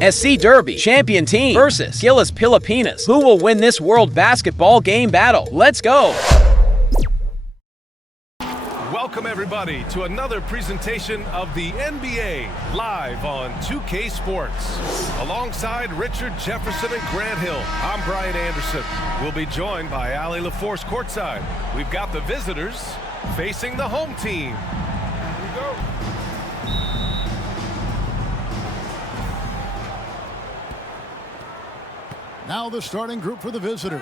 SC Derby, Champion Team versus GILAS Pilipinas. Who will win this World Basketball Game battle? Let's go! Welcome everybody to another presentation of the NBA live on 2K Sports. Alongside Richard Jefferson and Grant Hill, I'm Brian Anderson. We'll be joined by Ali LaForce courtside. We've got the visitors facing the home team. Here we go. Now the starting group for the visitors.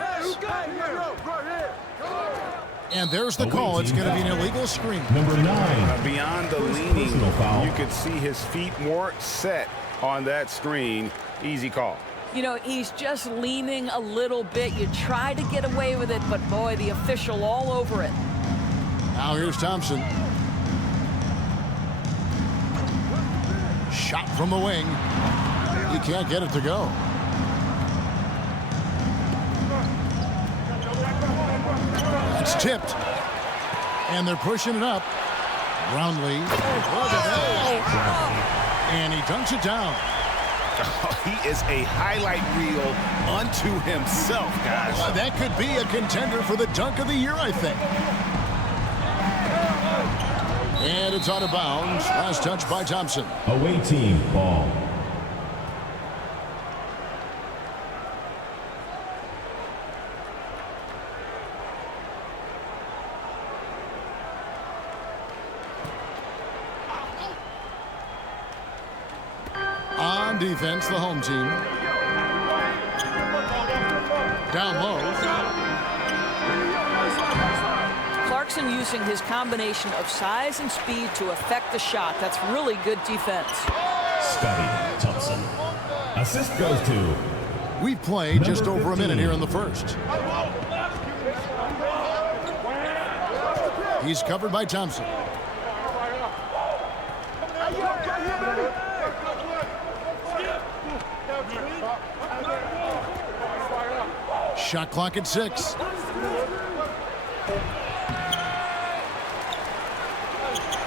And there's the call. It's going to be an illegal screen. Number 9. Beyond the leaning, you could see his feet more set on that screen. Easy call. You know, he's just leaning a little bit. You try to get away with it, but boy, the official all over it. Now here's Thompson. Shot from the wing. He can't get it to go. It's tipped. And they're pushing it up. Brownlee. And he dunks it down. He is a highlight reel unto himself, guys. That could be a contender for the dunk of the year, I think. And it's out of bounds. Last touch by Thompson. Away team ball. On defense, the home team. Down low. Clarkson using his combination of size and speed to affect the shot. That's really good defense. Scotty Thompson. Assist goes to. We've played just over a minute here in the first. He's covered by Thompson. Shot clock at 6.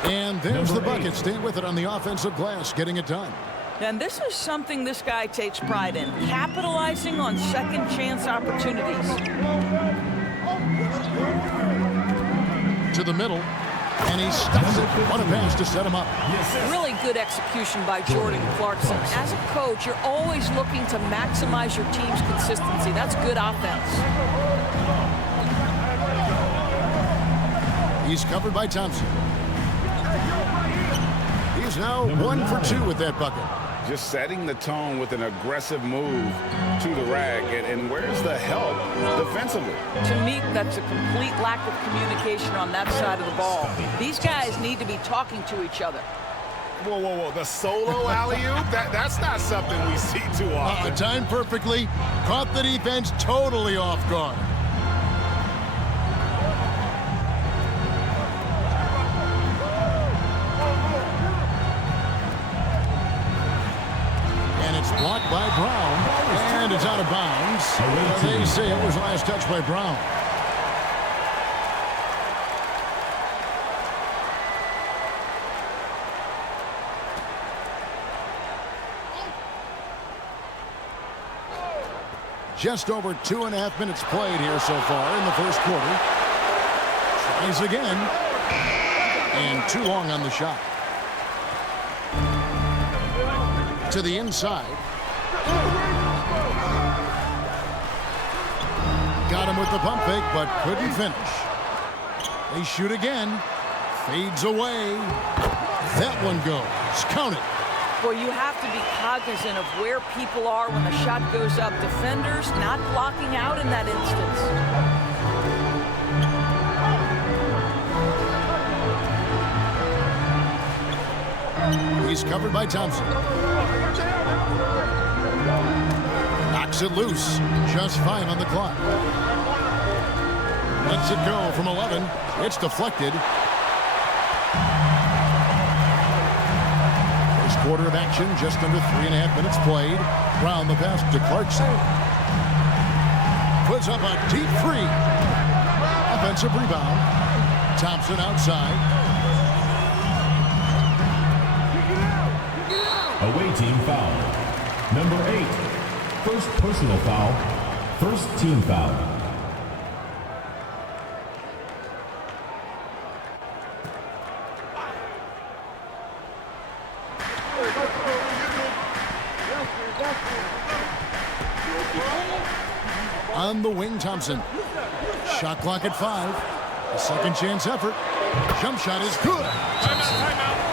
And there's the bucket. Stay with it on the offensive glass, getting it done. And this is something this guy takes pride in, capitalizing on second chance opportunities. To the middle, and he stops it. What a pass to set him up. Really good execution by Jordan Clarkson. As a coach, you're always looking to maximize your team's consistency. That's good offense. He's covered by Thompson. He's now 1 for 2 with that bucket. Just setting the tone with an aggressive move to the rack. And where's the help defensively? To me, that's a complete lack of communication on that side of the ball. These guys need to be talking to each other. Whoa, whoa, whoa. The solo alley-oop? That's not something we see too often. Timed perfectly. Caught the defense totally off guard. Blocked by Brown, and it's out of bounds. They say it was last touch by Brown. Just over 2.5 minutes played here so far in the first quarter. Tries again, and too long on the shot. To the inside. Got him with the pump fake, but couldn't finish. They shoot again. Fades away. That one goes. Count it. Well, you have to be cognizant of where people are when the shot goes up. Defenders not blocking out in that instance. He's covered by Thompson. Knocks it loose. Just 5 on the clock. Lets it go from 11. It's deflected. First quarter of action, just under 3.5 minutes played. Brown the pass to Clarkson. Puts up a deep 3. Offensive rebound. Thompson outside. Away team foul. Number 8. First personal foul. First team foul. On the wing, Thompson. Shot clock at 5. A second chance effort. Jump shot is good.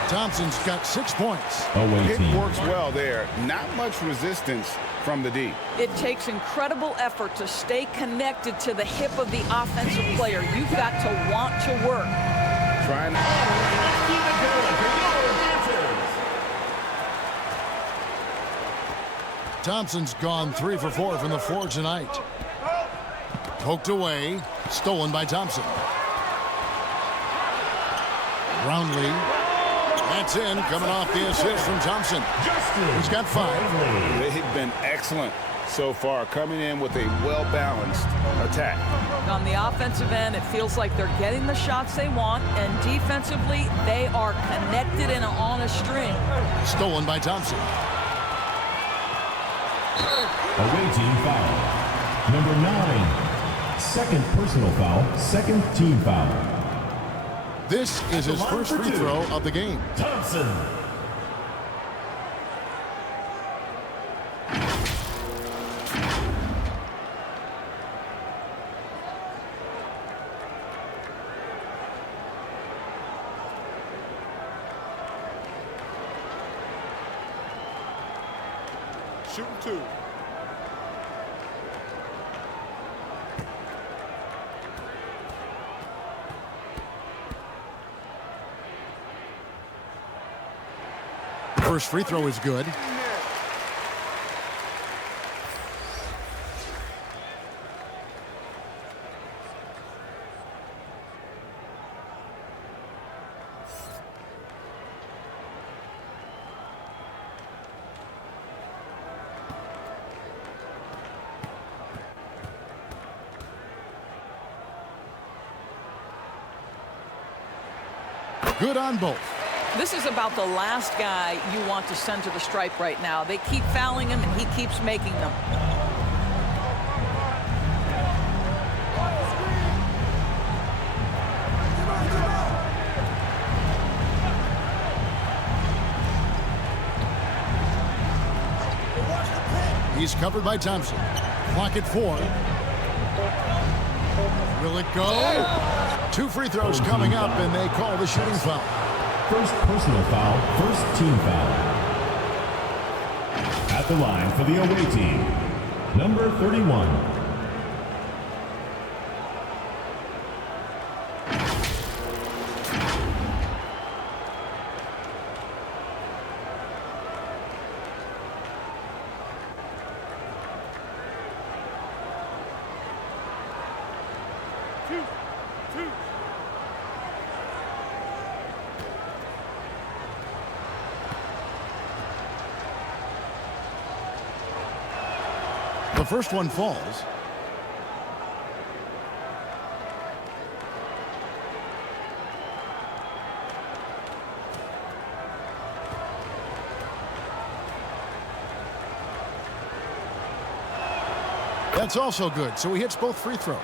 Thompson's got 6 points. Away It team. works well there. Not much resistance from the D. It takes incredible effort to stay connected to the hip of the offensive player. You've got to want to work. Trying to... Thompson's gone 3 for 4 from the floor tonight. Poked away. Stolen by Thompson. Roundly. That's in. Coming off the assist from Thompson. He's got 5. They've been excellent so far, coming in with a well-balanced attack. On the offensive end, it feels like they're getting the shots they want, and defensively, they are connected and on a string. Stolen by Thompson. Away team foul. Number 9. Second personal foul. Second team foul. This is his first free throw of the game. Thompson. Shooting 2. First free throw is good. Good on both. This is about the last guy you want to send to the stripe right now. They keep fouling him, and he keeps making them. He's covered by Thompson. Clock at 4. Will it go? 2 free throws coming up, and they call the shooting foul. First personal foul. First team foul. At the line for the away team. Number 31. The first one falls. That's also good, so he hits both free throws.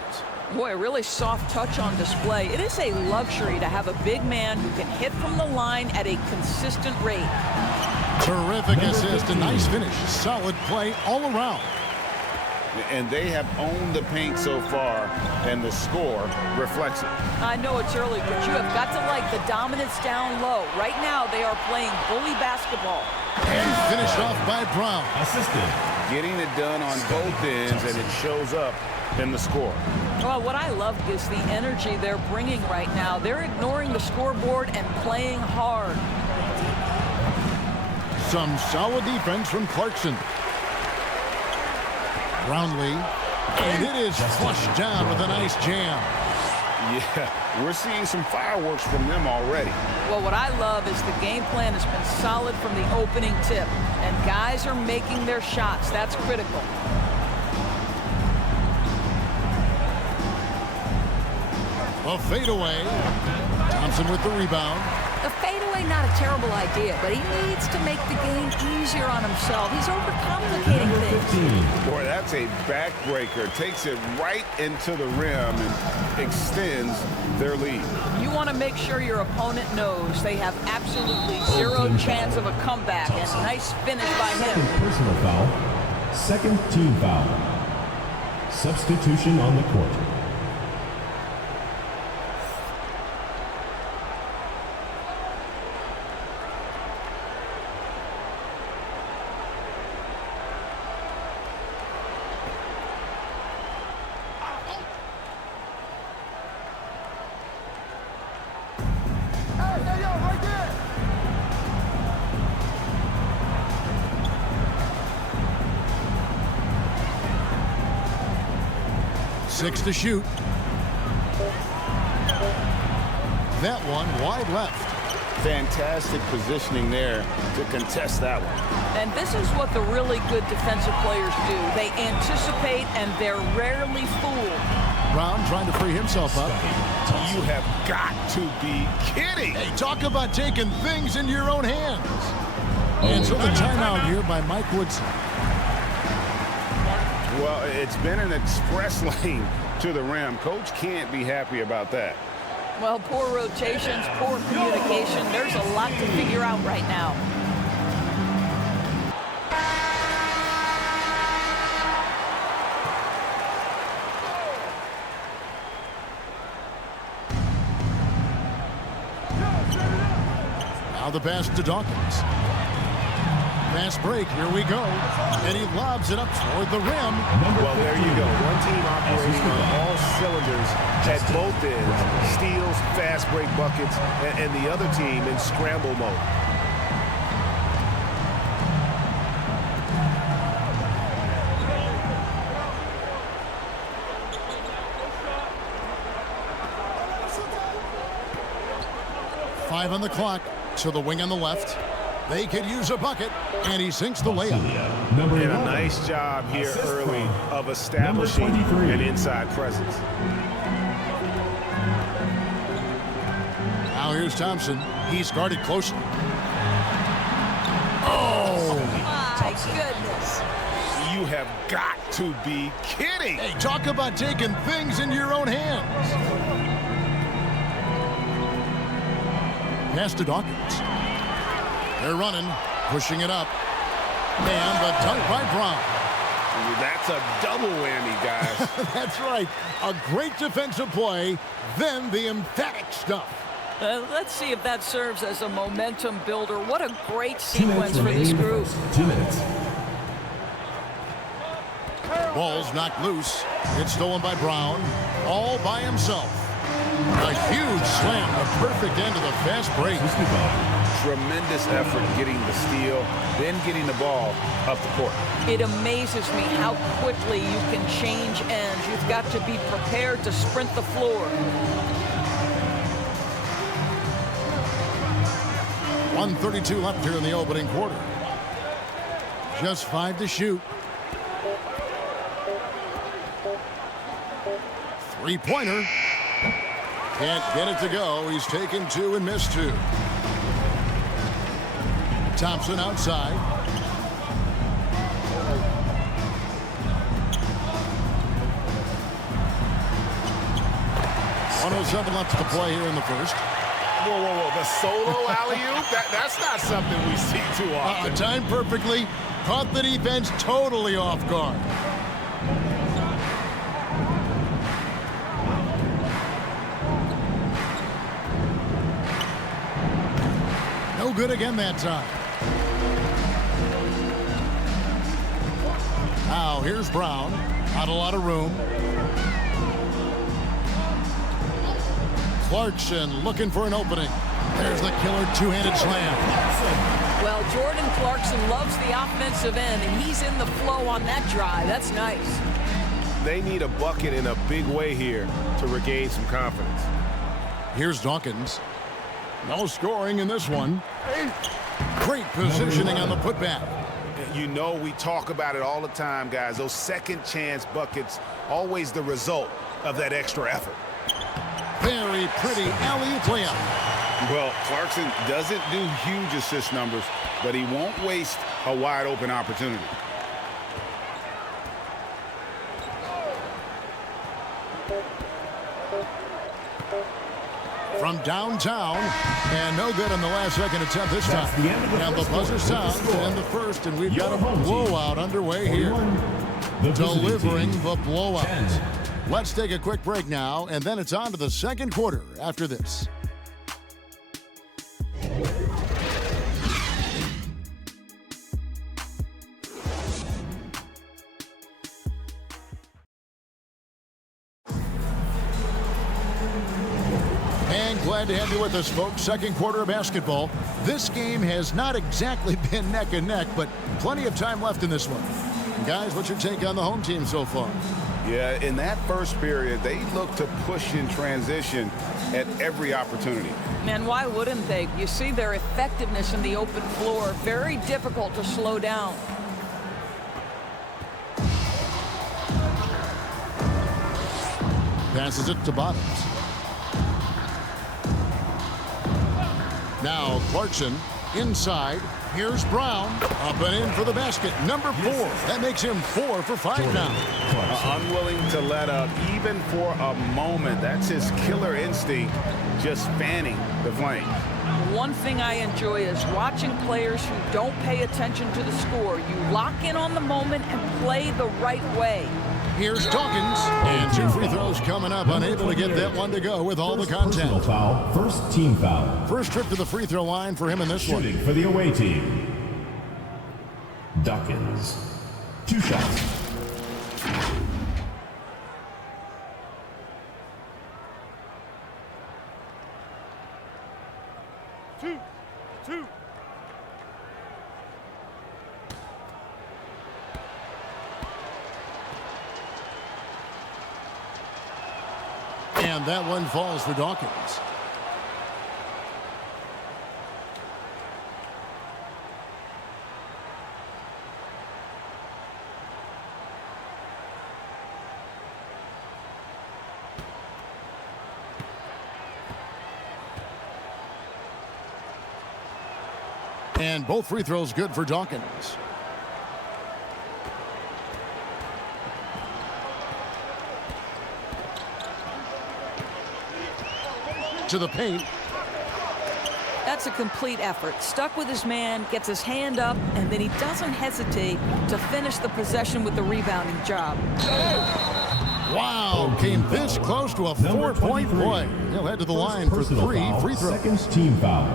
Boy, a really soft touch on display. It is a luxury to have a big man who can hit from the line at a consistent rate. Terrific assist, a nice finish. Solid play all around. And they have owned the paint so far, and the score reflects it. I know it's early, but you have got to like the dominance down low. Right now, they are playing bully basketball. And finished off by Brown. Assisted. Getting it done on both ends, and it shows up in the score. Well, what I love is the energy they're bringing right now. They're ignoring the scoreboard and playing hard. Some solid defense from Clarkson. Brownlee, and it is flushed down with a nice jam. Yeah, we're seeing some fireworks from them already. Well, what I love is the game plan has been solid from the opening tip, and guys are making their shots. That's critical. A fadeaway. Thompson with the rebound. The fadeaway, not a terrible idea, but he needs to make the game easier on himself. He's overcomplicating things. Boy, that's a backbreaker. Takes it right into the rim and extends their lead. You want to make sure your opponent knows they have absolutely zero chance of a comeback, and nice finish by him. Second personal foul. Second team foul. Substitution on the court. Six to shoot. That one wide left. Fantastic positioning there to contest that one. And this is what the really good defensive players do. They anticipate and they're rarely fooled. Brown trying to free himself up. You have got to be kidding. Hey, talk about taking things into your own hands. And so the timeout here by Mike Woodson. Well, it's been an express lane to the rim. Coach can't be happy about that. Well, poor rotations, poor communication. There's a lot to figure out right now. Now the pass to Dawkins. Fast break, here we go. And he lobs it up toward the rim. Well, there you go. One team operating on all cylinders at both ends. Steals, fast break buckets, and the other team in scramble mode. Five on the clock. To the wing on the left. They could use a bucket, and he sinks the layup. And a nice job here early of establishing an inside presence. Now here's Thompson. He's guarded closely. Oh! My goodness. You have got to be kidding. Hey, talk about taking things into your own hands. Pass to Dawkins. They're running, pushing it up. And the dunk by Brown. That's a double whammy, guys. That's right. A great defensive play, then the emphatic stuff. Let's see if that serves as a momentum builder. What a great sequence for this group. 2 minutes. Ball's knocked loose. It's stolen by Brown, all by himself. A huge slam, the perfect end of the fast break. Tremendous effort getting the steal, then getting the ball up the court. It amazes me how quickly you can change ends. You've got to be prepared to sprint the floor. 1:32 left here in the opening quarter. Just 5 to shoot. Three-pointer. Can't get it to go. He's taken 2 and missed 2. Thompson outside. .107 left to play here in the first. Whoa, whoa, whoa. The solo alley-oop? That's not something we see too often. Timed perfectly. Caught the defense totally off guard. No good again that time. Now here's Brown. Not a lot of room. Clarkson looking for an opening. There's the killer two-handed slam. Well, Jordan Clarkson loves the offensive end, and he's in the flow on that drive. That's nice. They need a bucket in a big way here to regain some confidence. Here's Dawkins. No scoring in this one. Great positioning on the putback. You know, we talk about it all the time, guys. Those second chance buckets, always the result of that extra effort. Very pretty alley-oop layup. Well, Clarkson doesn't do huge assist numbers, but he won't waste a wide open opportunity. From downtown, and no good on the last second attempt this time. And the buzzer sounds to end the first, and we've got a blowout underway here. Delivering the blowout. Let's take a quick break now, and then it's on to the second quarter after this. Glad to have you with us, folks. Second quarter of basketball. This game has not exactly been neck and neck, but plenty of time left in this one. Guys, what's your take on the home team so far? Yeah, in that first period, they look to push in transition at every opportunity. Man, why wouldn't they? You see their effectiveness in the open floor. Very difficult to slow down. Passes it to Bottoms. Now Clarkson inside. Here's Brown. Up and in for the basket. Number 4. That makes him 4 for 5 now. Unwilling to let up even for a moment. That's his killer instinct, just fanning the flame. One thing I enjoy is watching players who don't pay attention to the score. You lock in on the moment and play the right way. Here's Dawkins, and 2 free throws coming up, unable to get that one to go with all the contact. Foul, first team foul. First trip to the free throw line for him in this one. Shooting for the away team. Dawkins, 2 shots. Two. And that one falls for Dawkins. And both free throws good for Dawkins. To the paint. That's a complete effort. Stuck with his man, gets his hand up, and then he doesn't hesitate to finish the possession with the rebounding job. Wow, came this close to a 4-point play. He'll head to the line for 3 free throws. Second team foul.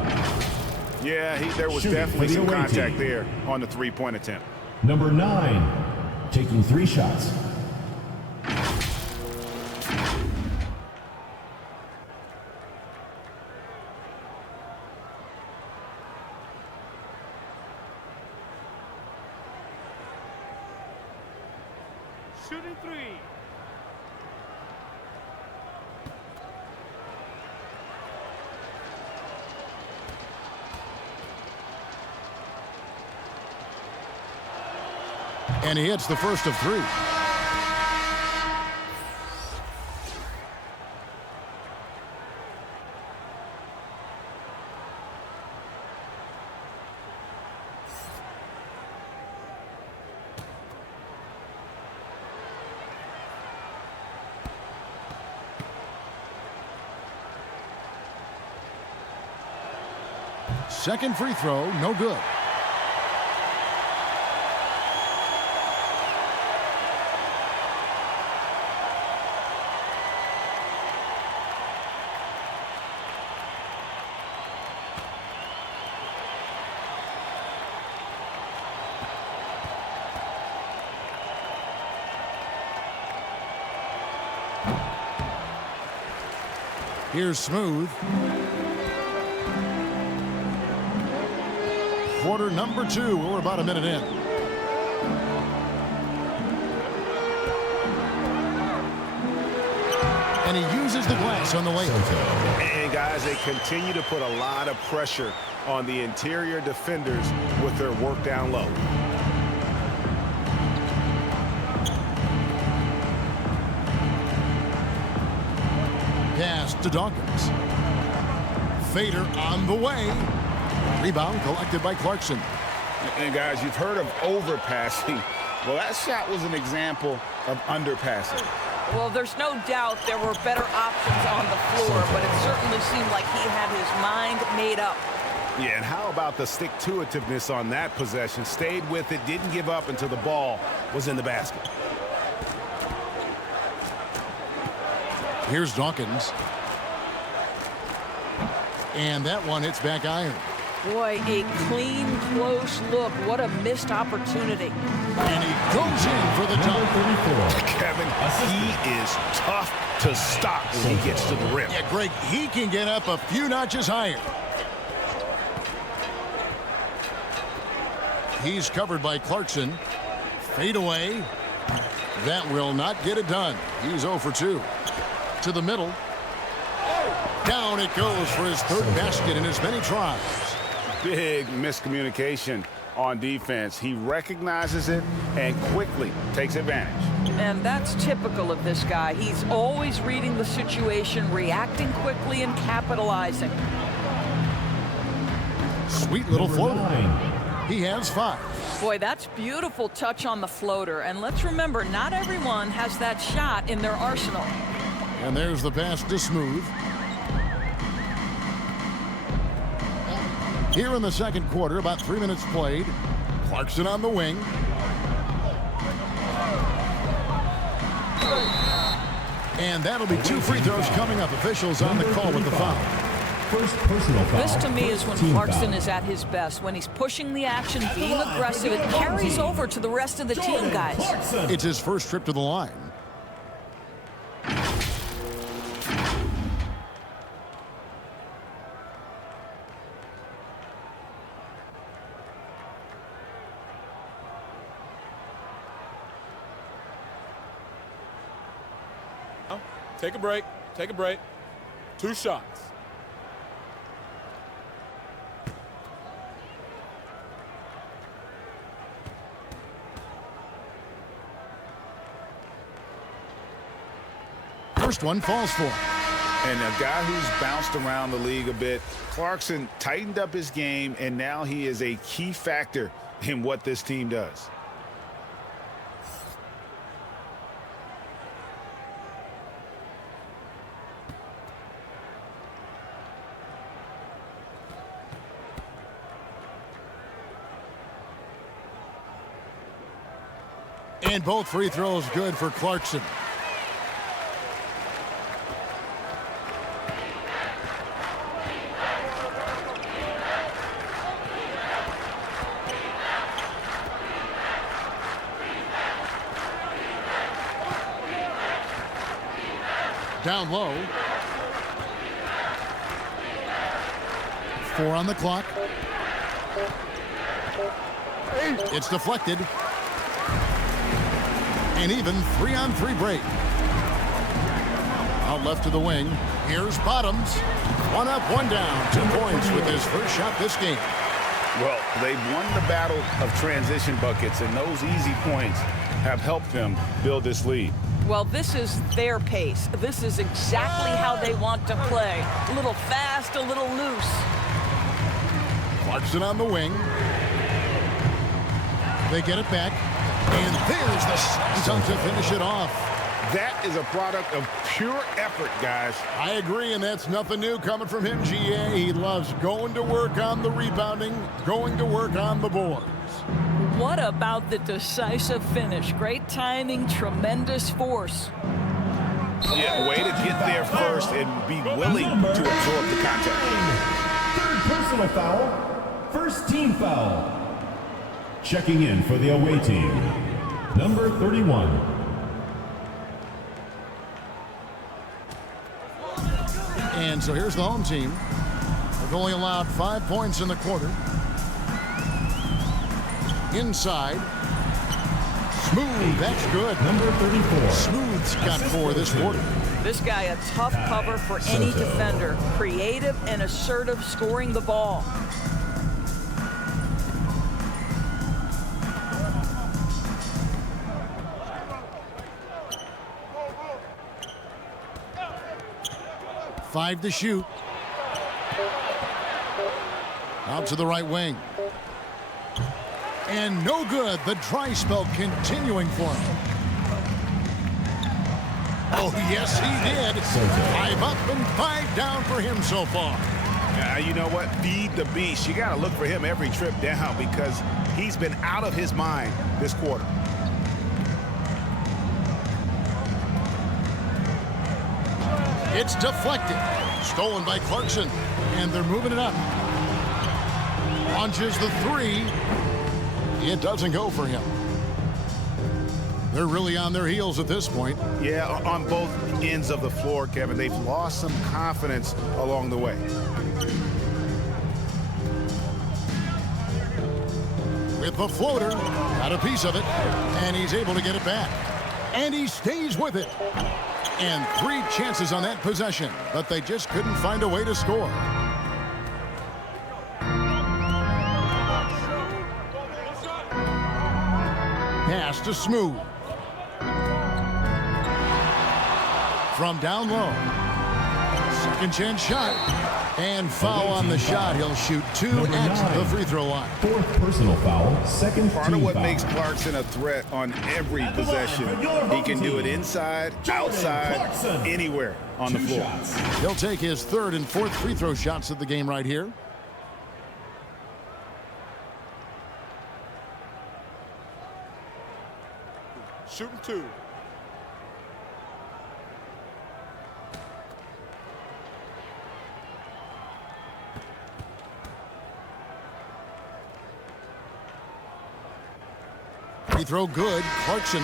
Yeah, there was definitely some contact there on the three-point attempt. Number 9, taking 3 shots. Shooting 3. And he hits the first of 3. Second free throw, no good. Here's Smooth. Quarter number 2. We're about a minute in. And he uses the glass on the way. And guys, they continue to put a lot of pressure on the interior defenders with their work down low. Pass to Dawkins. Fader on the way. Rebound collected by Clarkson. And guys, you've heard of overpassing. Well, that shot was an example of underpassing. Well, there's no doubt there were better options on the floor, but it certainly seemed like he had his mind made up. Yeah, and how about the stick-to-itiveness on that possession? Stayed with it, didn't give up until the ball was in the basket. Here's Dawkins. And that one hits back iron. Boy, a clean, close look. What a missed opportunity. And he goes in for the dunk. Kevin, he is tough to stop when he gets to the rim. Yeah, Greg, he can get up a few notches higher. He's covered by Clarkson. Fade away. That will not get it done. He's 0 for 2. To the middle. Down it goes for his third basket in as many tries. Big miscommunication on defense. He recognizes it and quickly takes advantage. And that's typical of this guy. He's always reading the situation, reacting quickly, and capitalizing. Sweet little floater. He has 5. Boy, that's beautiful touch on the floater. And let's remember, not everyone has that shot in their arsenal. And there's the pass to Smooth. Here in the second quarter, about 3 minutes played. Clarkson on the wing. And that'll be 2 free throws coming up. Officials on the call with the foul. First personal foul. This to me is when Clarkson is at his best. When he's pushing the action, being aggressive, it carries over to the rest of the team, guys. It's his first trip to the line. Take a break. Take a break. 2 shots. First one falls for him. And a guy who's bounced around the league a bit, Clarkson tightened up his game, and now he is a key factor in what this team does. And both free throws good for Clarkson. Down low. 4 on the clock. It's deflected. An even 3-on-3 break. Out left to the wing. Here's Bottoms. 1 up, 1 down. 2 points with his first shot this game. Well, they've won the battle of transition buckets, and those easy points have helped them build this lead. Well, this is their pace. This is exactly how they want to play. A little fast, a little loose. Clarkson on the wing. They get it back. And there's the slam to finish it off. That is a product of pure effort, guys. I agree, and that's nothing new coming from him, GA. He loves going to work on the rebounding, going to work on the boards. What about the decisive finish? Great timing, tremendous force. Yeah, way to get there first and be willing to absorb the contact. Third personal foul. First team foul. Checking in for the away team, number 31. And so here's the home team. They've only allowed 5 points in the quarter. Inside. Smooth, that's good. Number 34. Smooth's got 4 this quarter. This guy a tough cover for any defender. Creative and assertive scoring the ball. Five to shoot. Out to the right wing. And no good. The dry spell continuing for him. Oh, yes, he did. 5 up and 5 down for him so far. You know what? Feed the beast. You got to look for him every trip down because he's been out of his mind this quarter. It's deflected. Stolen by Clarkson. And they're moving it up. Launches the 3. It doesn't go for him. They're really on their heels at this point. Yeah, on both ends of the floor, Kevin. They've lost some confidence along the way. With the floater, got a piece of it, and he's able to get it back. And he stays with it. And 3 chances on that possession, but they just couldn't find a way to score. Pass to Smooth. From down low. Second chance shot. And foul on the shot. He'll shoot 2 at the free throw line. 4th personal foul, 2nd Part team of what foul. makes Clarkson a threat on every possession. He can do it inside, outside, anywhere on the floor. He'll take his 3rd and 4th free throw shots of the game right here. Shooting 2. Free throw good. Clarkson.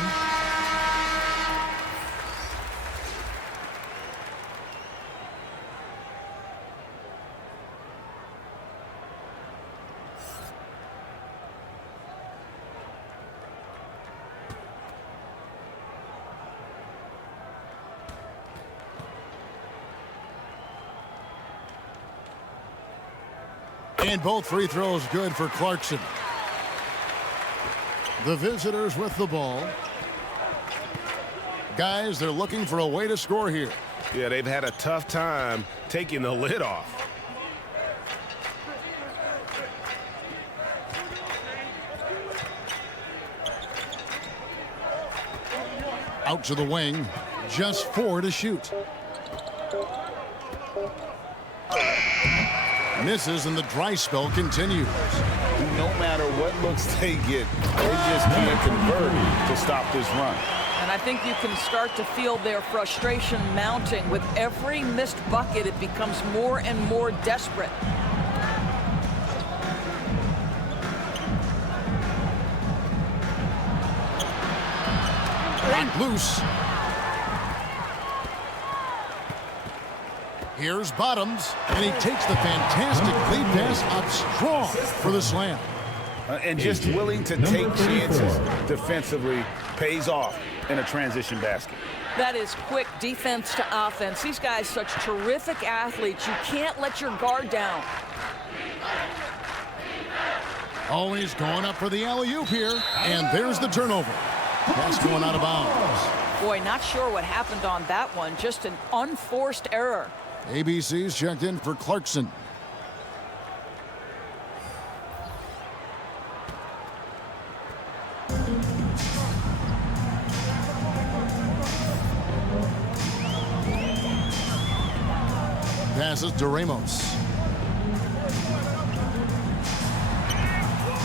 And both free throws good for Clarkson. The visitors with the ball. Guys, they're looking for a way to score here. Yeah, they've had a tough time taking the lid off. Out to the wing. Just 4 to shoot. Misses, and the dry spell continues. No matter what looks they get, they just can't convert to stop this run. And I think you can start to feel their frustration mounting. With every missed bucket, it becomes more and more desperate. Right loose. Here's Bottoms, and he takes the fantastic lead pass up strong for the slam. And just willing to take chances defensively pays off in a transition basket. That is quick defense to offense. These guys, such terrific athletes. You can't let your guard down. Always going up for the alley-oop here, and there's the turnover. Pass going out of bounds. Boy, not sure what happened on that one. Just an unforced error. ABC's checked in for Clarkson. Passes to Ramos.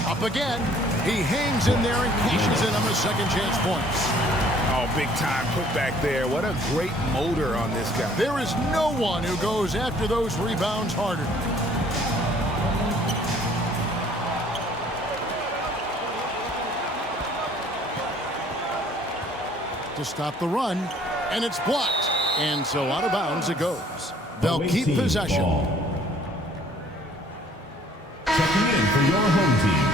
Up again. He hangs in there and cashes in on the second chance points. Oh, big time put back there. What a great motor on this guy. There is no one who goes after those rebounds harder. To stop the run, and it's blocked. And so out of bounds it goes. They'll keep possession. Checking in for your home team,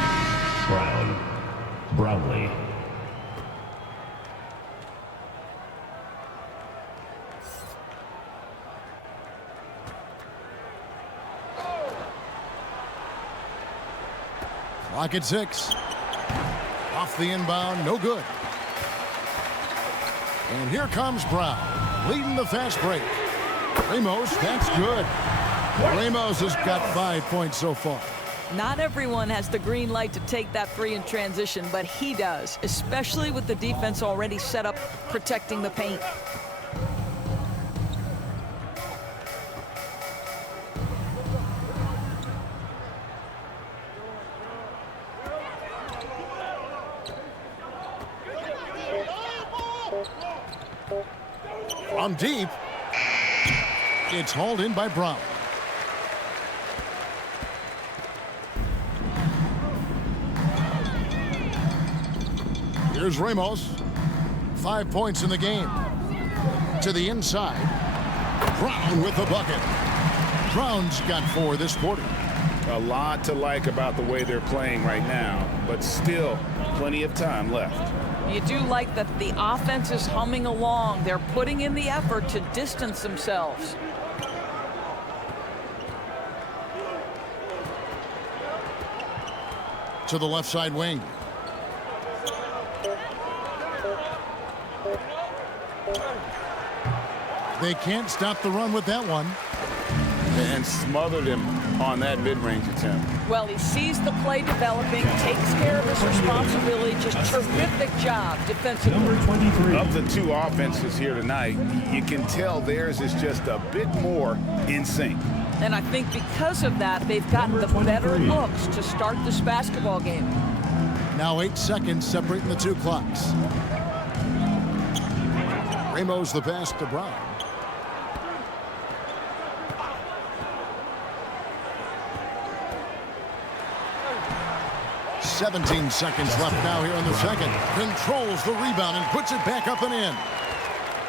Brownlee. Clock at 6. Off the inbound, no good. And here comes Brown, leading the fast break. Ramos, that's good. Ramos has got 5 points so far. Not everyone has the green light to take that three in transition, but he does, especially with the defense already set up protecting the paint. From deep, it's hauled in by Brown. Here's Ramos. 5 points in the game. To the inside. Brown with the bucket. Brown's got 4 this quarter. A lot to like about the way they're playing right now, but still plenty of time left. You do like that the offense is humming along. They're putting in the effort to distance themselves. To the left side wing. They can't stop the run with that one. And smothered him on that mid-range attempt. Well, he sees the play developing, takes care of his responsibility. Just terrific job defensively. Number 23. Of the 2 offenses here tonight, you can tell theirs is just a bit more in sync. And I think because of that, they've gotten the better looks to start this basketball game. Now 8 seconds separating the 2 clocks. Ramos the pass to Brown. 17 seconds left now here in the second. Controls the rebound and puts it back up and in.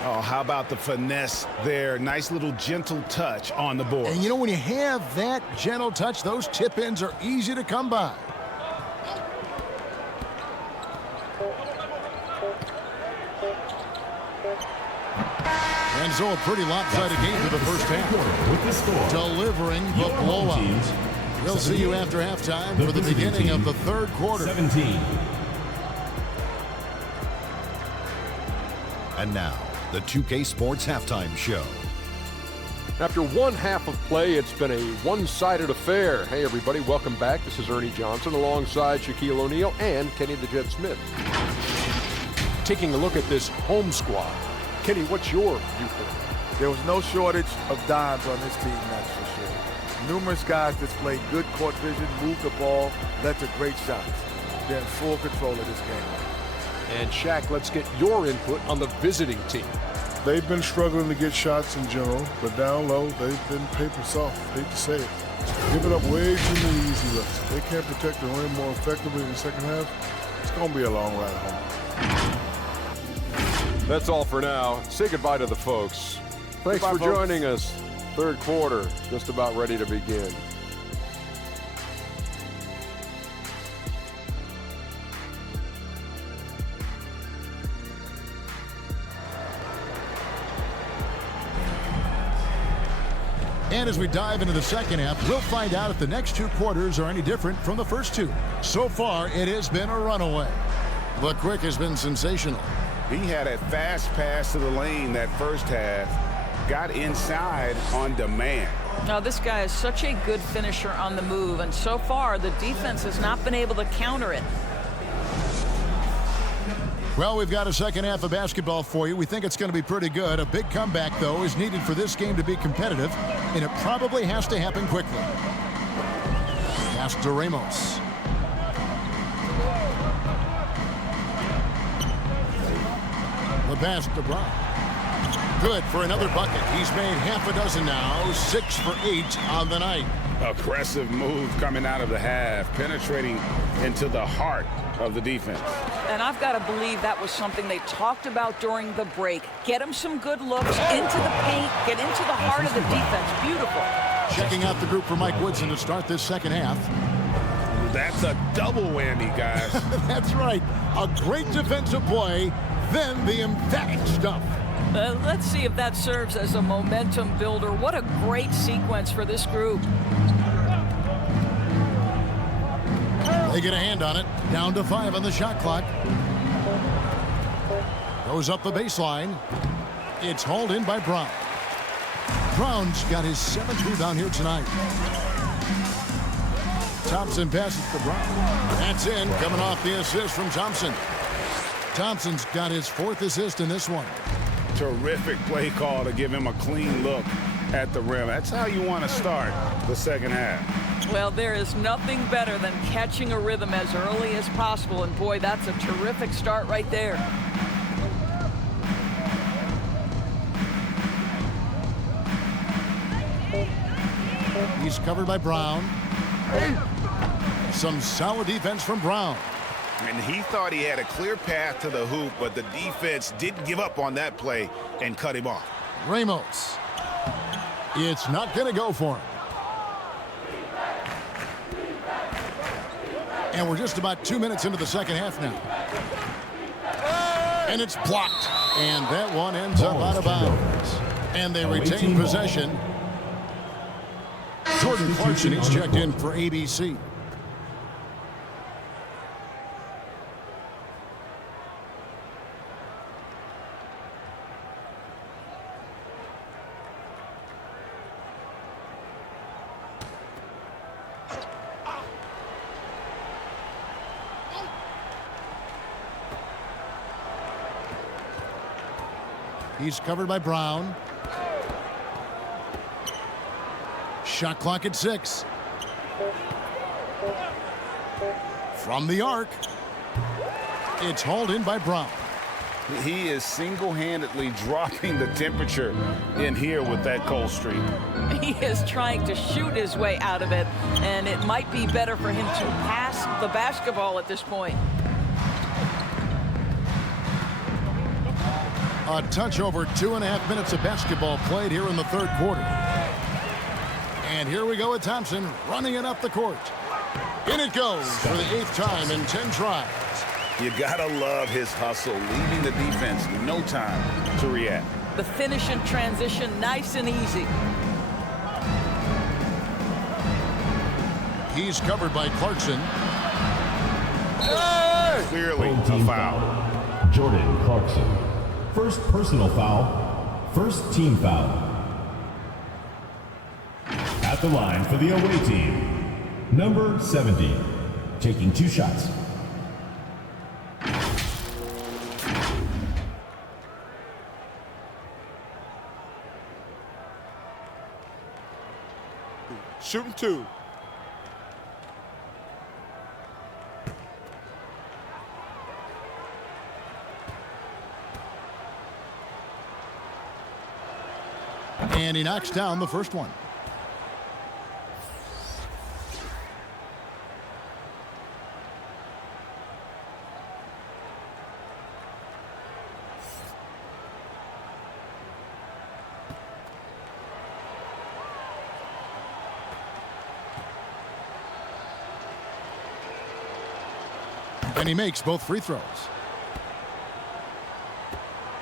Oh, how about the finesse there? Nice little gentle touch on the board. And you know, when you have that gentle touch, those tip-ins are easy to come by. And so a pretty lopsided game for the first half. With the score, Delivering the blowout. We'll see you after halftime for the beginning of the third quarter. 17. And now, the 2K Sports Halftime Show. After one half of play, it's been a one-sided affair. Hey, everybody, welcome back. This is Ernie Johnson alongside Shaquille O'Neal and Kenny the Jet Smith. Taking a look at this home squad. Kenny, what's your viewpoint? There was no shortage of dimes on this team, that's for sure. Numerous guys displayed good court vision, moved the ball, led to great shots. They're in full control of this game. And Shaq, let's get your input on the visiting team. They've been struggling to get shots in general, but down low, they've been paper soft. Hate to say it. Giving up way too many easy looks. If they can't protect the rim more effectively in the second half, it's going to be a long ride home. That's all for now. Say goodbye to the folks. Thanks for joining us. Third quarter, just about ready to begin. And as we dive into the second half, we'll find out if the next 2 quarters are any different from the first 2. So far, it has been a runaway. The quick has been sensational. He had a fast pass to the lane that first half. Got inside on demand. Now, this guy is such a good finisher on the move, and so far, the defense has not been able to counter it. Well, we've got a second half of basketball for you. We think it's going to be pretty good. A big comeback, though, is needed for this game to be competitive, and it probably has to happen quickly. Pass to Ramos. The pass to Brown. Good for another bucket. He's made half a dozen now. 6 for 8 on the night. Aggressive move coming out of the half, penetrating into the heart of the defense. And I've got to believe that was something they talked about during the break. Get him some good looks into the paint, get into the heart of the defense. Beautiful. Checking out the group for Mike Woodson to start this second half. That's a double whammy, guys. That's right. A great defensive play, then the emphatic stuff. Let's see if that serves as a momentum builder. What a great sequence for this group. They get a hand on it. Down to 5 on the shot clock. Goes up the baseline. It's hauled in by Brown. Brown's got his 7th rebound here tonight. Thompson passes to Brown. That's in, coming off the assist from Thompson. Thompson's got his 4th assist in this one. Terrific play call to give him a clean look at the rim. That's how you want to start the second half. Well, there is nothing better than catching a rhythm as early as possible, and boy, that's a terrific start right there. He's covered by Brown. Some solid defense from Brown. And he thought he had a clear path to the hoop, but the defense didn't give up on that play and cut him off. Ramos. It's not going to go for him. And we're just about 2 minutes into the second half now. And it's blocked. And that one ends up out of bounds. And they retain possession. Jordan Clarkson is checked in for ABC. He's covered by Brown. Shot clock at 6. From the arc. It's hauled in by Brown. He is single-handedly dropping the temperature in here with that cold streak. He is trying to shoot his way out of it, and it might be better for him to pass the basketball at this point. A touch over 2.5 minutes of basketball played here in the third quarter. And here we go with Thompson running it up the court. In it goes for the 8th time in 10 tries. You gotta love his hustle, leaving the defense no time to react. The finish in transition, nice and easy. He's covered by Clarkson. Clearly a foul. Jordan Clarkson. First personal foul. First team foul. At the line for the away team, number 70, taking 2 shots. Shooting 2. And he knocks down the first one. And he makes both free throws.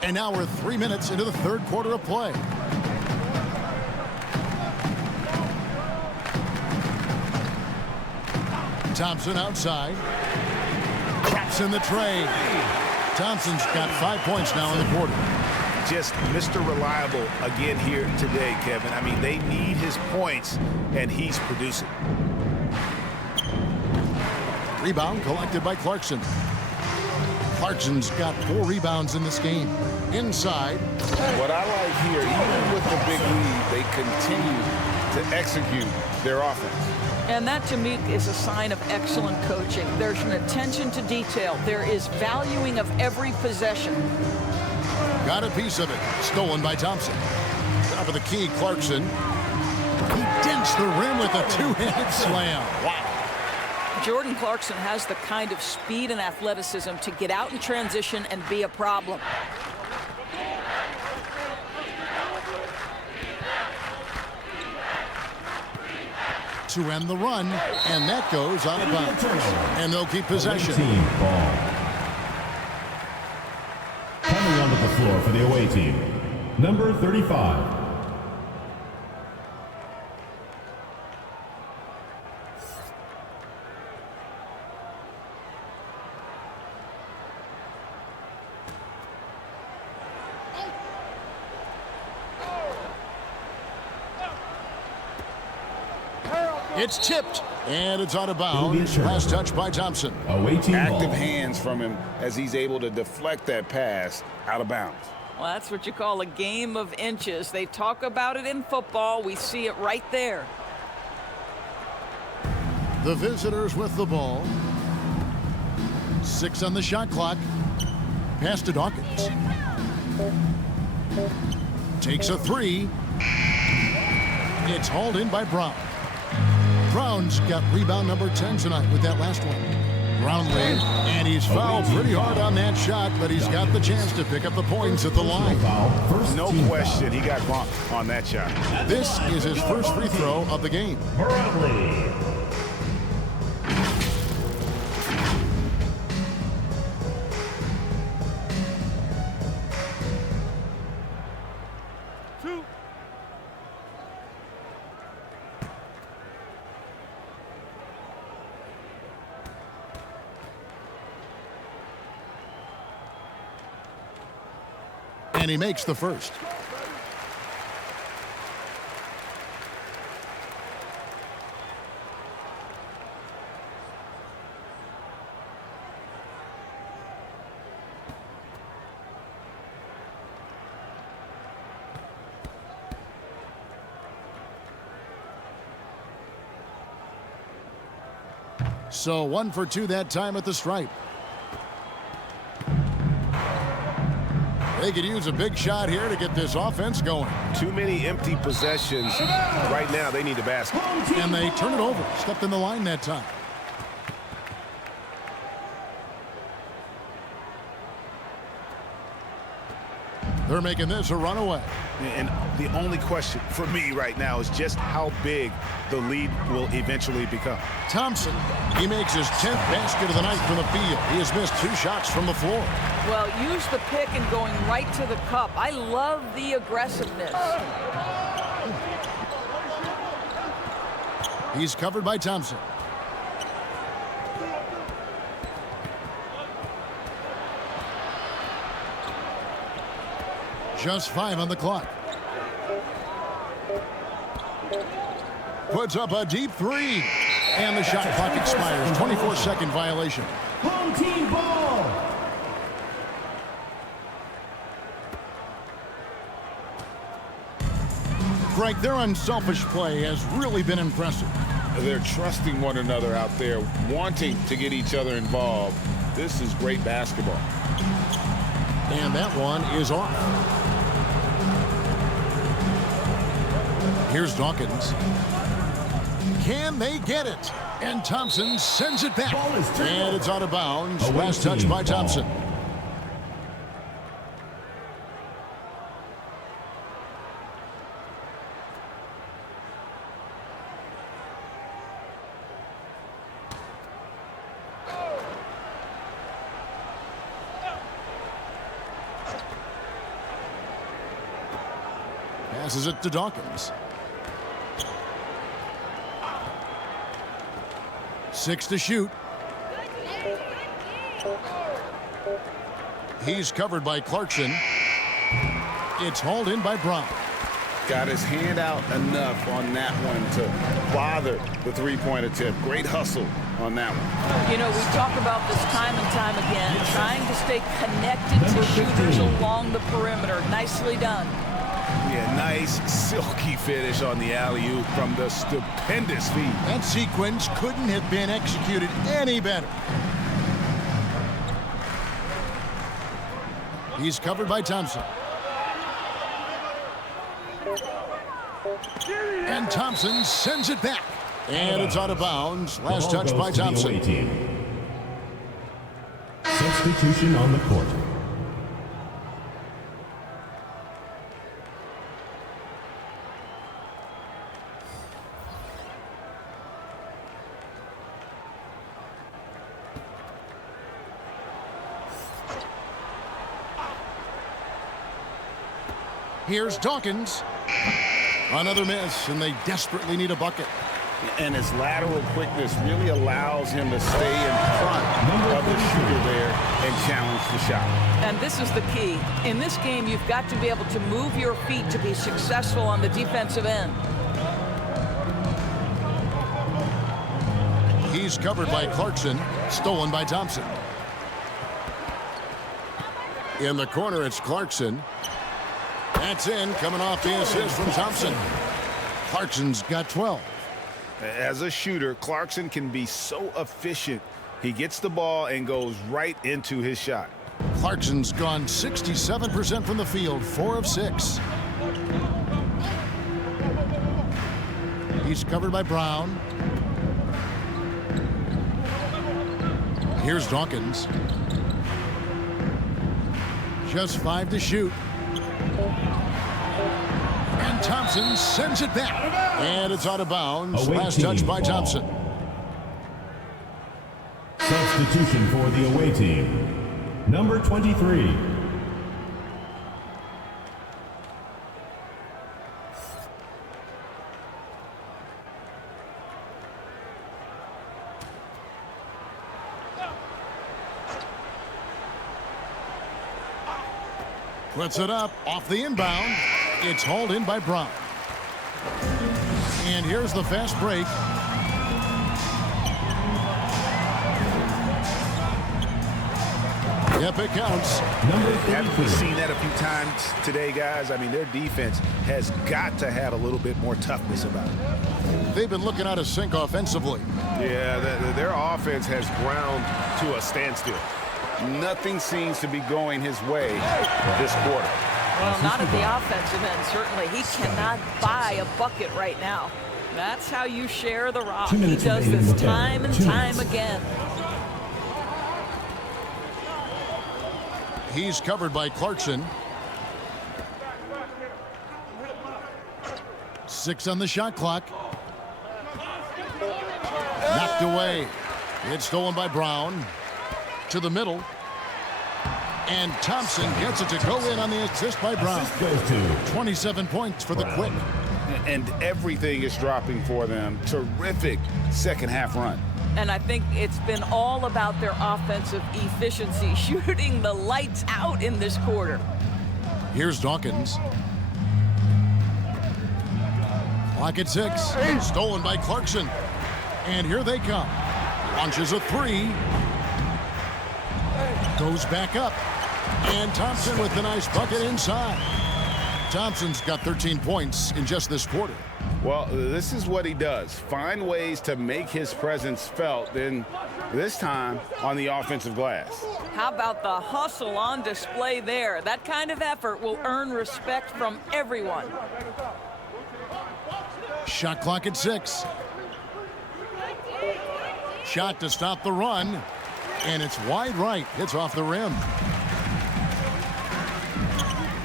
And now we're 3 minutes into the third quarter of play. Thompson outside. Traps in the tray. Thompson's got 5 points now in the quarter. Just Mr. Reliable again here today, Kevin. I mean, they need his points, and he's producing. Rebound collected by Clarkson. Clarkson's got 4 rebounds in this game. Inside. What I like here, even with the big lead, they continue to execute their offense. And that, to me, is a sign of excellent coaching. There's an attention to detail. There is valuing of every possession. Got a piece of it. Stolen by Thompson. Top of the key, Clarkson. He dents the rim with a 2-handed slam. Wow. Jordan Clarkson has the kind of speed and athleticism to get out in transition and be a problem. To end the run, and that goes out of bounds. And they'll keep possession. Team ball. Coming onto the floor for the away team, number 35. It's tipped. And it's out of bounds. Last touch by Thompson. Active hands from him as he's able to deflect that pass out of bounds. Well, that's what you call a game of inches. They talk about it in football. We see it right there. The visitors with the ball. 6 on the shot clock. Pass to Dawkins. Takes a 3. It's hauled in by Brown. Brown's got rebound number 10 tonight with that last one. Brownlee, and he's fouled pretty hard on that shot, but he's got the chance to pick up the points at the line. No question, he got bumped on that shot. This is his first free throw of the game. Brownlee. And he makes the first. So 1 for 2 that time at the stripe. They could use a big shot here to get this offense going. Too many empty possessions. Right now, they need a basket. And they turn it over. Stepped in the line that time. They're making this a runaway. And the only question for me right now is just how big the lead will eventually become. Thompson, he makes his 10th basket of the night from the field. He has missed 2 shots from the floor. Well, use the pick and going right to the cup. I love the aggressiveness. He's covered by Thompson. Just 5 on the clock. Puts up a deep 3. And the shot clock expires. 24-second violation. Home team ball. Frank, their unselfish play has really been impressive. They're trusting one another out there, wanting to get each other involved. This is great basketball. And that one is off. Here's Dawkins. Can they get it? And Thompson sends it back. And it's out of bounds. Last touch by Thompson. Passes it to Dawkins. 6 to shoot. He's covered by Clarkson. It's hauled in by Brown. Got his hand out enough on that one to bother the three-point attempt. Great hustle on that one. You know, we talk about this time and time again, trying to stay connected to shooters along the perimeter. Nicely done. Yeah, nice silky finish on the alley-oop from the stupendous feed. That sequence couldn't have been executed any better. He's covered by Thompson. And Thompson sends it back. And it's out of bounds. Last touch by Thompson. Substitution on the court. Here's Dawkins. Another miss, and they desperately need a bucket. And his lateral quickness really allows him to stay in front of the shooter there and challenge the shot. And this is the key. In this game, you've got to be able to move your feet to be successful on the defensive end. He's covered by Clarkson. Stolen by Thompson. In the corner, it's Clarkson. That's in, coming off the assist from Thompson. Clarkson's got 12. As a shooter, Clarkson can be so efficient. He gets the ball and goes right into his shot. Clarkson's gone 67% from the field, 4 of 6. He's covered by Brown. Here's Dawkins. Just 5 to shoot. And Thompson sends it back. And it's out of bounds. Last touch by Thompson. Substitution for the away team. Number 23. Puts it up off the inbound. It's hauled in by Brown. And here's the fast break. Yep, it counts. Haven't we seen that a few times today, guys? I mean, their defense has got to have a little bit more toughness about it. They've been looking out of sync offensively. Yeah, their offense has ground to a standstill. Nothing seems to be going his way this quarter. Well, not at the offensive end, certainly. He cannot buy a bucket right now. That's how you share the rock. He does this time and time again. He's covered by Clarkson. 6 on the shot clock. Knocked away. It's stolen by Brown. To the middle. And Thompson gets it to go in on the assist by Brown. 27 points for the Quick. And everything is dropping for them. Terrific second half run. And I think it's been all about their offensive efficiency, shooting the lights out in this quarter. Here's Dawkins. Clock at 6. Stolen by Clarkson. And here they come. Launches a 3. Goes back up. And Thompson with the nice bucket inside. Thompson's got 13 points in just this quarter. Well, this is what he does. Find ways to make his presence felt, then this time on the offensive glass. How about the hustle on display there? That kind of effort will earn respect from everyone. Shot clock at 6. Shot to stop the run. And it's wide right. It's off the rim.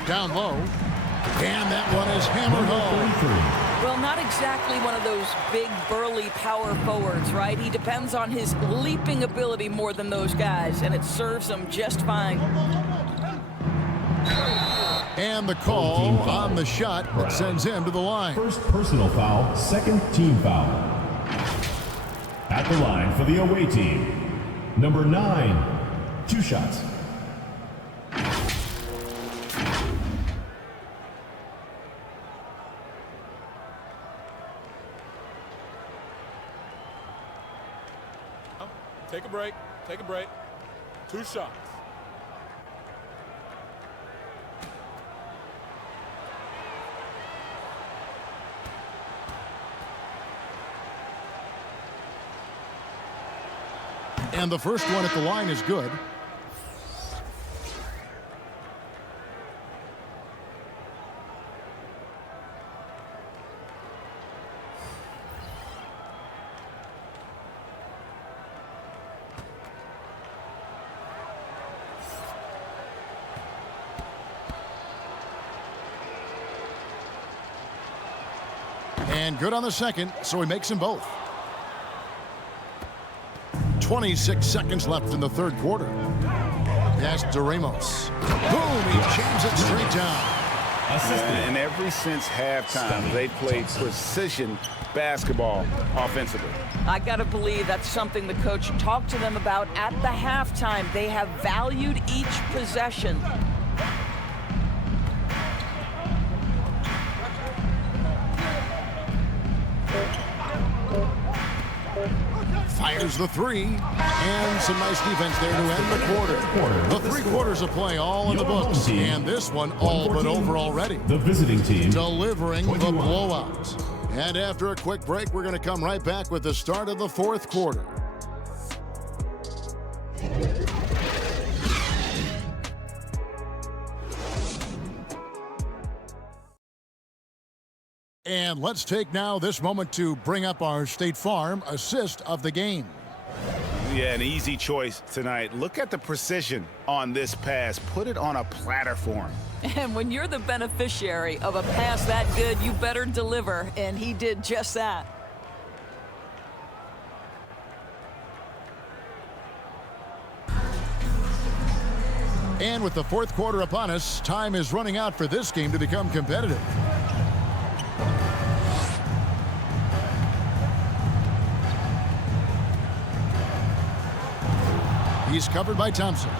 Down low. And that one is hammered home. Well, not exactly one of those big, burly power forwards, right? He depends on his leaping ability more than those guys, and it serves him just fine. And the call on the shot that sends him to the line. First personal foul, second team foul. At the line for the away team. Number 9, 2 shots. Take a break. Take a break. 2 shots. And the first one at the line is good. And good on the second, so he makes them both. 26 seconds left in the third quarter. Pass to Ramos. Boom, he jams it straight down. And ever since halftime, they played precision basketball offensively. I got to believe that's something the coach talked to them about at the halftime. They have valued each possession. Fires the three. And some nice defense there to end the quarter. The 3 quarters of play all in the books. And this one all but over already. The visiting team. Delivering the blowout. And after a quick break, we're going to come right back with the start of the 4th quarter. And let's take now this moment to bring up our State Farm assist of the game. Yeah, an easy choice tonight. Look at the precision on this pass. Put it on a platter for him. And when you're the beneficiary of a pass that good, you better deliver, and he did just that. And with the 4th quarter upon us, time is running out for this game to become competitive. He's covered by Thompson.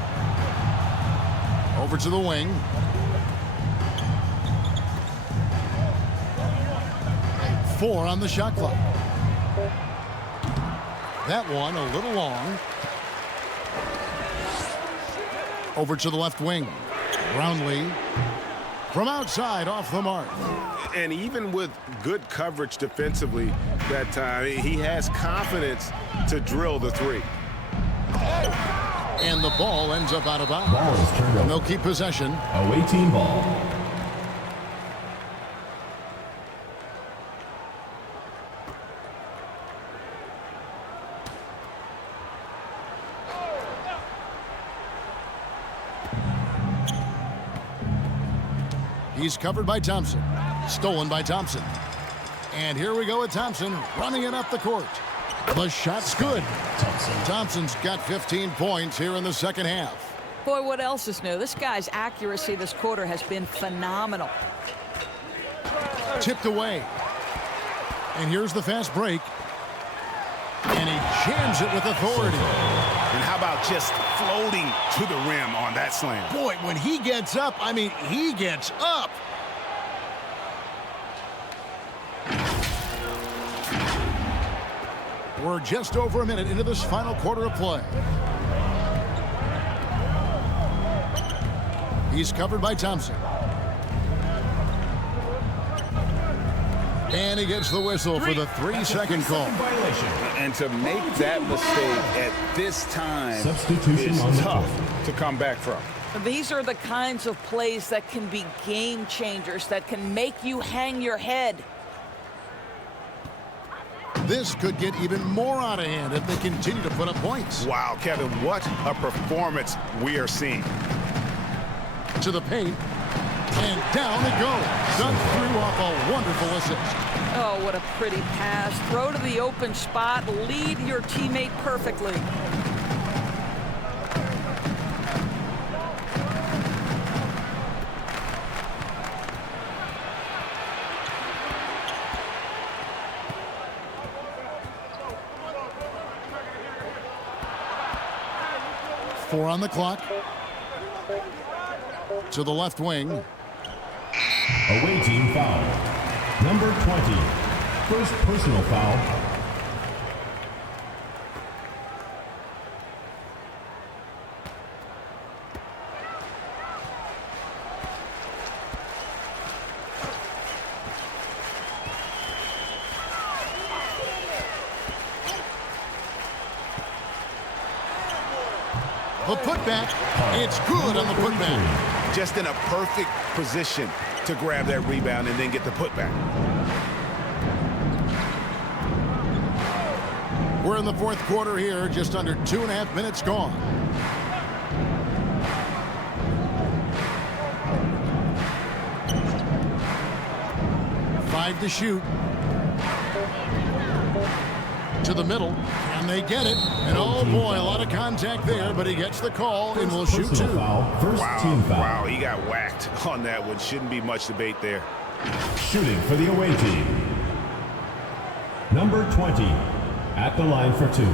Over to the wing. Four on the shot clock. That one a little long. Over to the left wing. Brownlee from outside off the mark. And even with good coverage defensively that time, he has confidence to drill the 3. And the ball ends up out of bounds. Ball is turned over. And they'll keep possession. Away team ball. He's covered by Thompson. Stolen by Thompson. And here we go with Thompson running it up the court. The shot's good. Thompson's got 15 points here in the second half. Boy, what else is new? This guy's accuracy this quarter has been phenomenal. Tipped away. And here's the fast break. And he jams it with authority. And how about just floating to the rim on that slam? Boy, when he gets up, I mean, he gets up. We're just over a minute into this final quarter of play. He's covered by Thompson. And he gets the whistle for the 3-second call. And to make that mistake at this time Substitution is on the tough court. to come back from. These are the kinds of plays that can be game changers, that can make you hang your head. This could get even more out of hand if they continue to put up points. Wow, Kevin, what a performance we are seeing. To the paint, and down it goes. Dunk threw off a wonderful assist. Oh, what a pretty pass. Throw to the open spot, lead your teammate perfectly. Four on the clock. To the left wing. Away team foul. Number 20. First personal foul. The putback, it's good on the putback. Just in a perfect position to grab that rebound and then get the putback. We're in the 4th quarter here, just under 2.5 minutes gone. Five to shoot. To the middle, and they get it. And oh boy, a lot of contact there, but he gets the call and will shoot 2. Wow, he got whacked on that one. Shouldn't be much debate there. Shooting for the away team. Number 20 at the line for 2.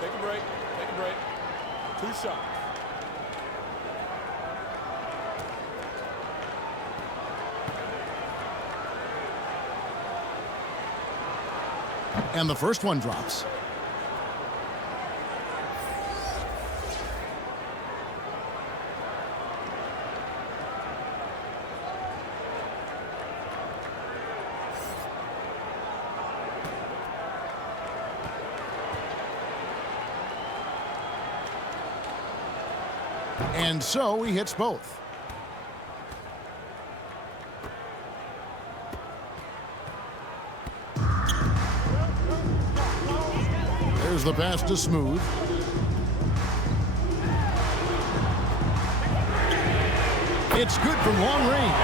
Take a break. Take a break. 2 shots. And the first one drops. And so he hits both. There's the pass to Smooth. It's good from long range.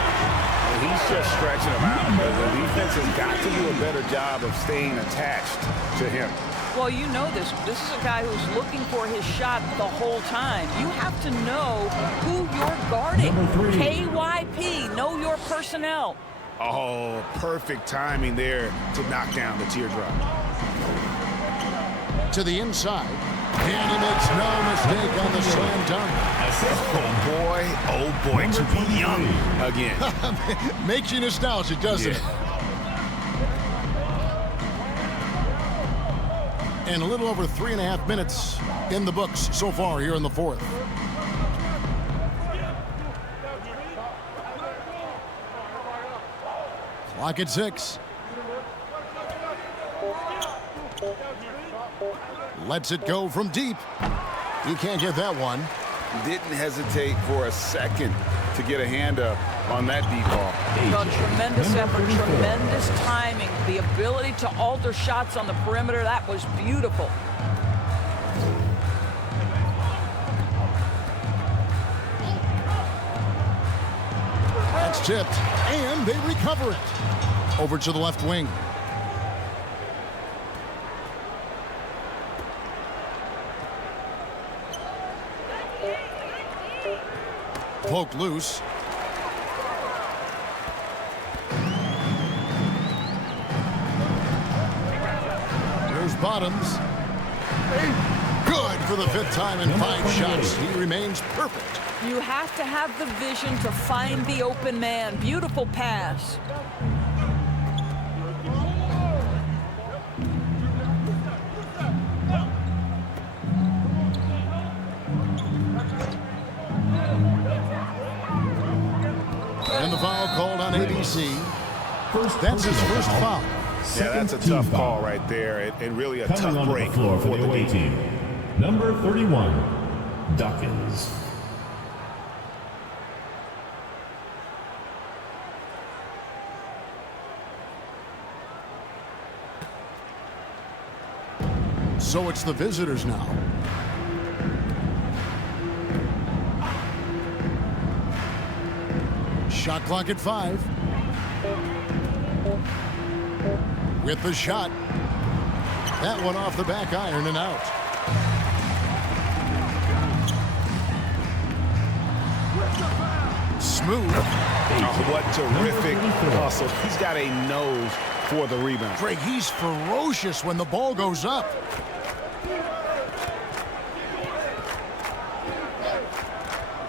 He's just stretching him out. The defense has got to do a better job of staying attached to him. Well, you know this. This is a guy who's looking for his shot the whole time. You have to know who you're guarding. KYP, know your personnel. Oh, perfect timing there to knock down the teardrop. To the inside. And he makes no mistake on the slam dunk. Oh boy, to be young again. Makes you nostalgic, doesn't it? And a little over 3.5 minutes in the books so far here in the fourth. Clock at 6. Lets it go from deep. He can't get that one. Didn't hesitate for a second to get a hand up on that deep ball. Well, tremendous effort, tremendous timing. The ability to alter shots on the perimeter, that was beautiful. That's tipped, and they recover it. Over to the left wing. Poked loose. Here's Bottoms. Good for the 5th time in 5 shots. He remains perfect. You have to have the vision to find the open man. Beautiful pass. And the foul called on ABC. That's his first foul. Yeah, that's a tough call right there, and really a tough break for the away team. Number 31, Dawkins. So it's the visitors now. Shot clock at 5. With the shot. That one off the back iron and out. Smooth. Oh, what terrific hustle. He's got a nose for the rebound. Greg, he's ferocious when the ball goes up.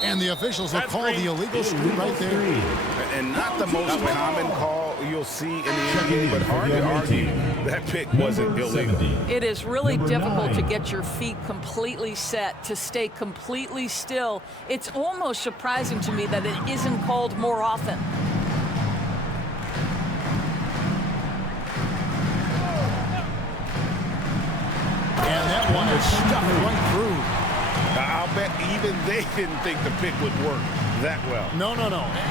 And the officials will call the illegal screw right there. And not the most common call you'll see in the NBA, but hard to argue that pick wasn't illegal. It is really difficult to get your feet completely set, to stay completely still. It's almost surprising to me that it isn't called more often. And that one is stuffed right through. I'll bet even they didn't think the pick would work that well. No.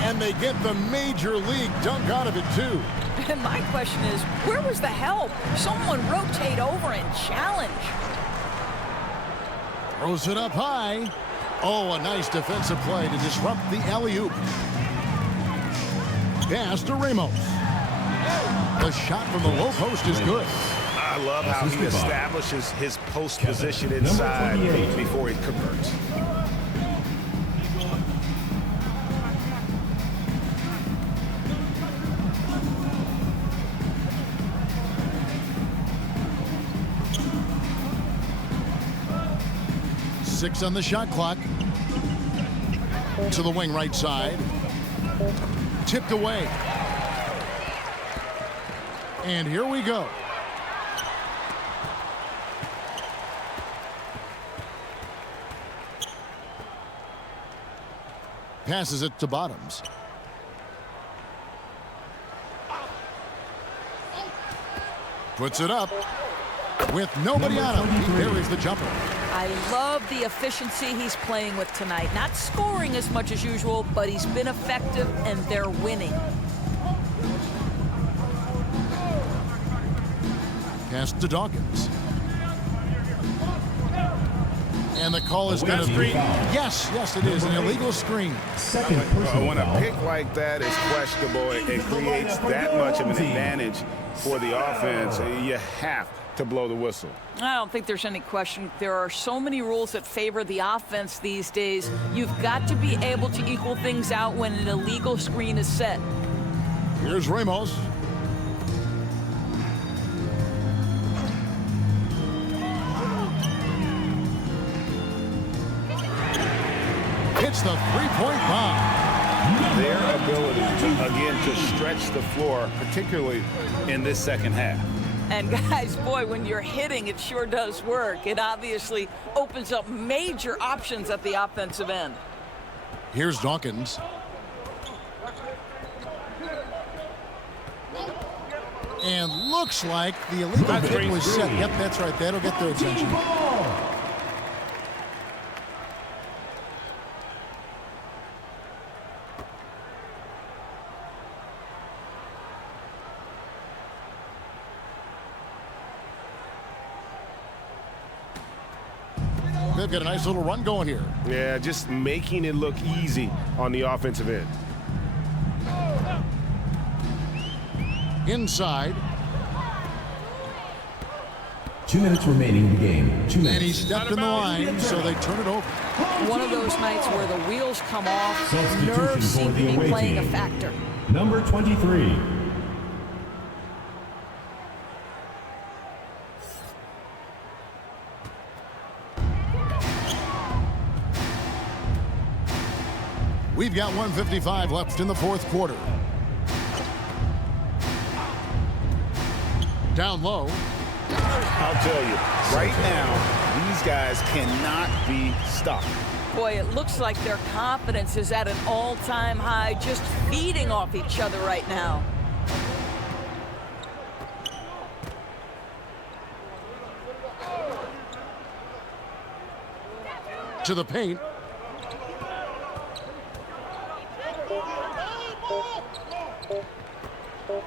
And they get the major league dunk out of it, too. And my question is, where was the help? Someone rotate over and challenge. Throws it up high. Oh, a nice defensive play to disrupt the alley-oop. Pass to Ramos. The shot from the low post is good. I love how he establishes his post position inside before he converts. Six on the shot clock. To the wing right side. Tipped away. And here we go. Passes it to Bottoms. Puts it up with nobody on him. He buries the jumper. I love the efficiency he's playing with tonight. Not scoring as much as usual, but he's been effective, and they're winning. Pass to Dawkins. And the call is going to be... Yes, it is an illegal screen. When a pick like that is questionable, it creates that much of an advantage for the offense. You have to blow the whistle. I don't think there's any question. There are so many rules that favor the offense these days. You've got to be able to equal things out when an illegal screen is set. Here's Ramos. Hits the three-point bomb. Their ability to stretch the floor, particularly in this second half. And guys, boy, when you're hitting, it sure does work. It obviously opens up major options at the offensive end. Here's Dawkins. And looks like the illegal pick was set. Yep, that's right. That'll get their attention. They've got a nice little run going here. Yeah, just making it look easy on the offensive end. Inside. 2 minutes remaining in the game. 2 minutes. And he stepped in the line, so they turn it over. One of those nights where the wheels come off, nerves seem to be playing a factor. Number 23. We've got 1:55 left in the fourth quarter. Down low. I'll tell you, right now, these guys cannot be stopped. Boy, it looks like their confidence is at an all-time high, just feeding off each other right now. To the paint.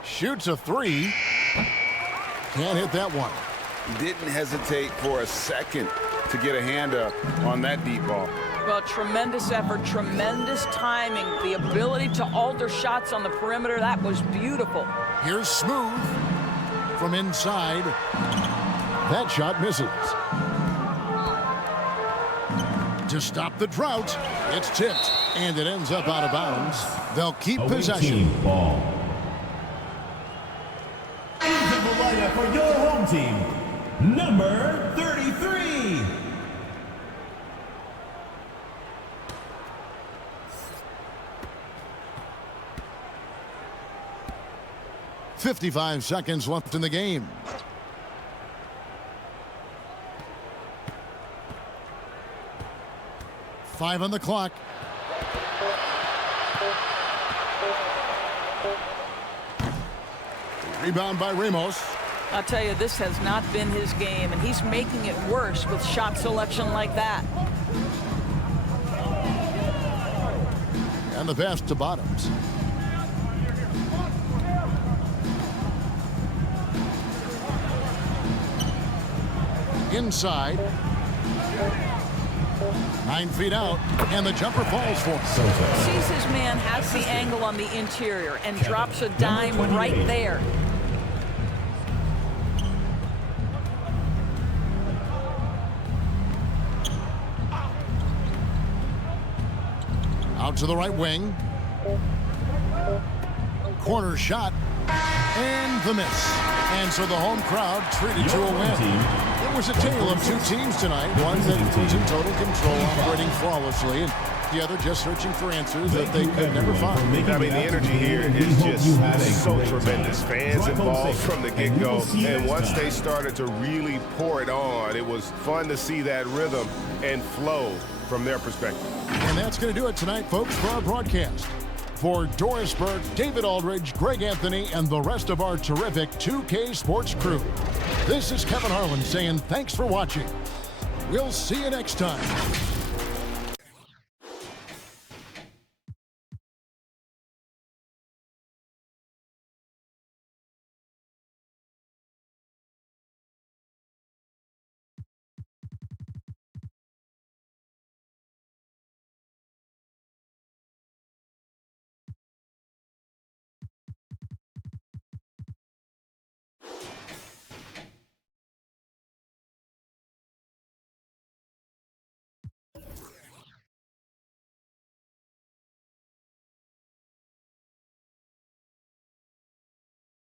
Shoots a three. Can't hit that one. Didn't hesitate for a second to get a hand up on that deep ball. Well, tremendous effort, tremendous timing, the ability to alter shots on the perimeter. That was beautiful. Here's Smooth from inside. That shot misses. To stop the drought, it's tipped, and it ends up out of bounds. They'll keep possession. Ball. Into the lineup for your home team, number 33. .55 seconds left in the game. Five on the clock. Rebound by Ramos. I'll tell you, this has not been his game, and he's making it worse with shot selection like that. And the pass to Bottoms. Inside. 9 feet out, and the jumper falls for him. Sees his man, has the angle on the interior, and drops a dime right there. Out to the right wing. Corner shot, and the miss. And so the home crowd treated to a win. It was a tale of two teams tonight. One that was in total control, operating flawlessly, and the other just searching for answers that they could never find. I mean, the energy here is just so tremendous. Fans involved from the get-go, and once they started to really pour it on, it was fun to see that rhythm and flow from their perspective. And that's going to do it tonight, folks, for our broadcast. For Doris Burke, David Aldridge, Greg Anthony, and the rest of our terrific 2K Sports crew, this is Kevin Harlan saying thanks for watching. We'll see you next time.